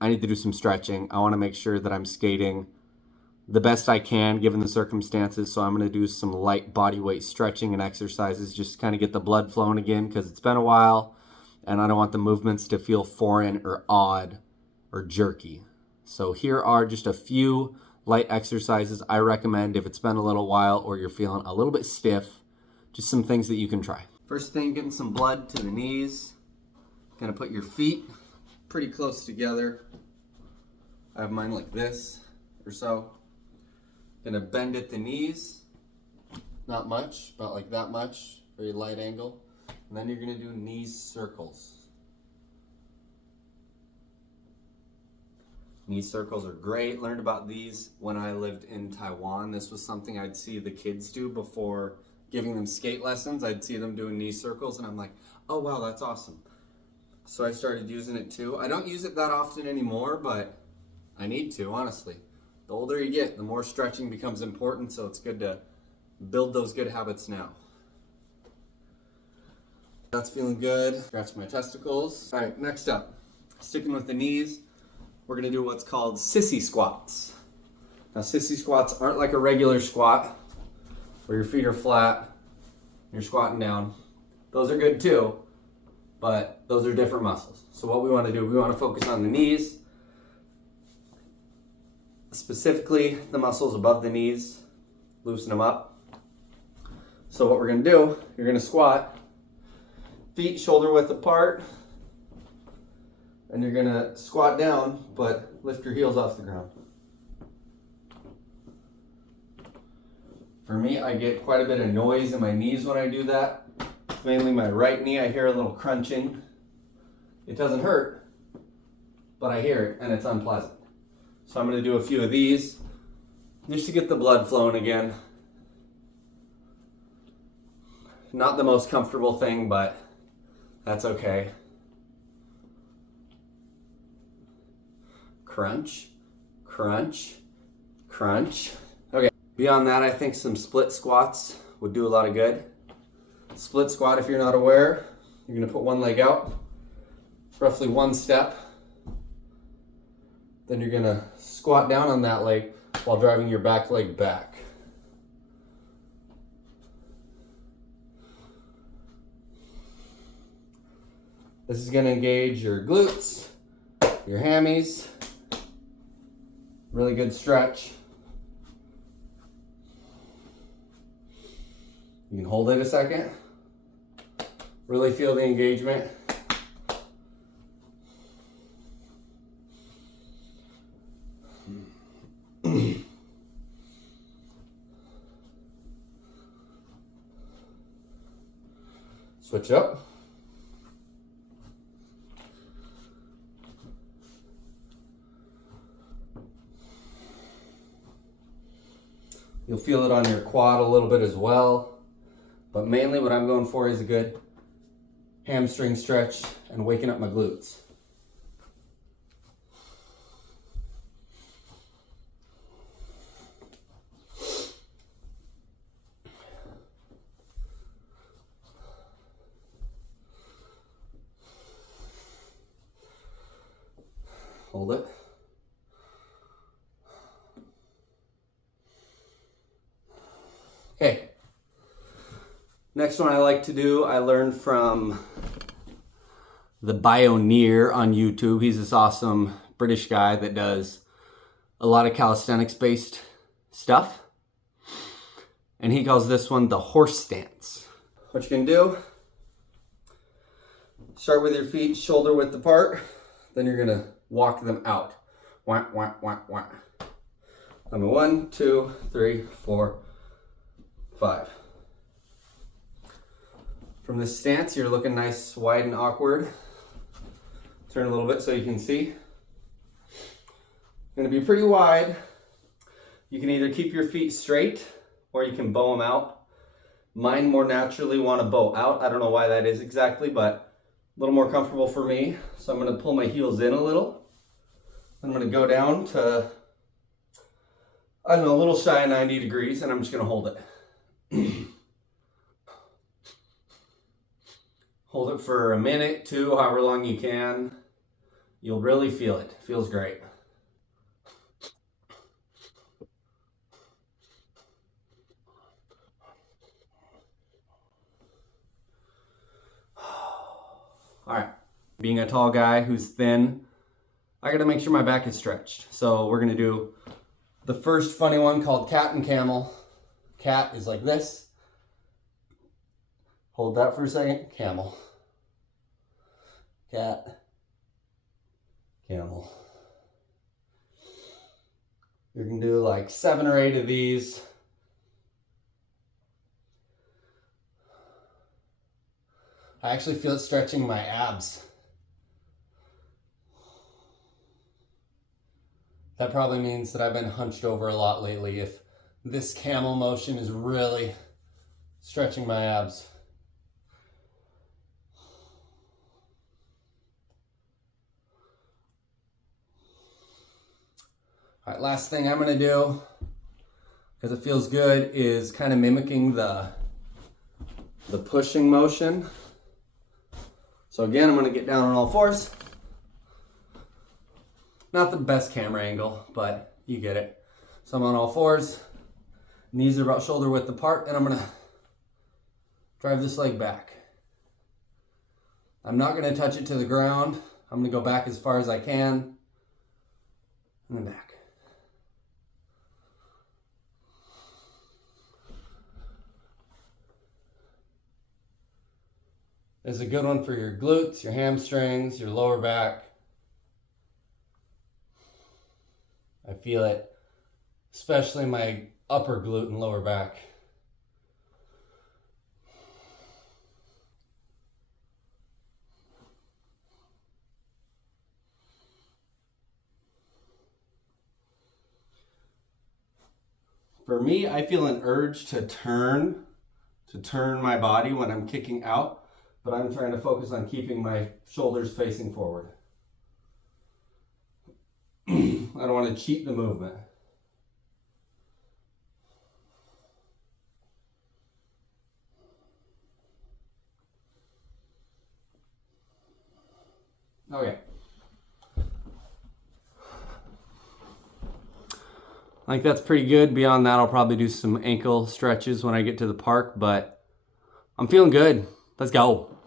I need to do some stretching. I want to make sure that I'm skating the best I can given the circumstances. So I'm going to do some light body weight stretching and exercises just to kind of get the blood flowing again because it's been a while and I don't want the movements to feel foreign or odd or jerky. So here are just a few light exercises I recommend if it's been a little while or you're feeling a little bit stiff. Just some things that you can try. First thing, getting some blood to the knees. Gonna put your feet pretty close together. I have mine like this or so. Gonna bend at the knees. Not much, about like that much. Very light angle. And then you're gonna do knee circles. Knee circles are great. Learned about these when I lived in Taiwan. This was something I'd see the kids do before giving them skate lessons. I'd see them doing knee circles and I'm like, oh wow, that's awesome. So I started using it too. I don't use it that often anymore, but I need to, honestly. The older you get, the more stretching becomes important, so it's good to build those good habits now. That's feeling good. Scratch my testicles. All right, next up, sticking with the knees, we're gonna do what's called sissy squats. Now, sissy squats aren't like a regular squat where your feet are flat and you're squatting down. Those are good too, but those are different muscles. So what we wanna do, we wanna focus on the knees, specifically the muscles above the knees, loosen them up. So what we're gonna do, you're gonna squat, feet shoulder width apart, and you're gonna squat down, but lift your heels off the ground. For me, I get quite a bit of noise in my knees when I do that. It's mainly my right knee, I hear a little crunching. It doesn't hurt, but I hear it and it's unpleasant. So I'm gonna do a few of these just to get the blood flowing again. Not the most comfortable thing, but that's okay. Crunch, crunch, crunch. Okay, beyond that, I think some split squats would do a lot of good. Split squat, if you're not aware, you're gonna put one leg out, roughly one step. Then you're gonna squat down on that leg while driving your back leg back. This is gonna engage your glutes, your hammies. Really good stretch. You can hold it a second. Really feel the engagement. Switch up. You'll feel it on your quad a little bit as well, but mainly what I'm going for is a good hamstring stretch and waking up my glutes. Hold it. Okay. Next one I like to do, I learned from the Bioneer on YouTube. He's this awesome British guy that does a lot of calisthenics based stuff. And he calls this one the horse stance. What you can do, start with your feet shoulder width apart, then you're gonna walk them out. Wah, wah, wah, wah. Number 1, 2, 3, 4, 5. From this stance, you're looking nice, wide, and awkward. Turn a little bit so you can see. Gonna be pretty wide. You can either keep your feet straight or you can bow them out. Mine more naturally want to bow out. I don't know why that is exactly, but a little more comfortable for me. So I'm gonna pull my heels in a little. I'm gonna go down to, I don't know, a little shy of 90 degrees, and I'm just gonna hold it. Hold it for a minute, 2, however long you can. You'll really feel it. Feels great. All right, being a tall guy who's thin, I gotta make sure my back is stretched. So we're gonna do the first funny one called cat and camel. Cat is like this. Hold that for a second. Camel. Cat. Camel. You're gonna do like 7 or 8 of these. I actually feel it stretching my abs. That probably means that I've been hunched over a lot lately if this camel motion is really stretching my abs. All right, last thing I'm gonna do, because it feels good, is kind of mimicking the pushing motion. So again, I'm gonna get down on all fours. Not the best camera angle, but you get it. So I'm on all fours, knees are about shoulder width apart, and I'm gonna drive this leg back. I'm not gonna touch it to the ground. I'm gonna go back as far as I can, and then back. This is a good one for your glutes, your hamstrings, your lower back. I feel it, especially my upper glute and lower back. For me, I feel an urge to turn my body when I'm kicking out, but I'm trying to focus on keeping my shoulders facing forward. I don't want to cheat the movement. Okay. I think that's pretty good. Beyond that, I'll probably do some ankle stretches when I get to the park, but I'm feeling good. Let's go.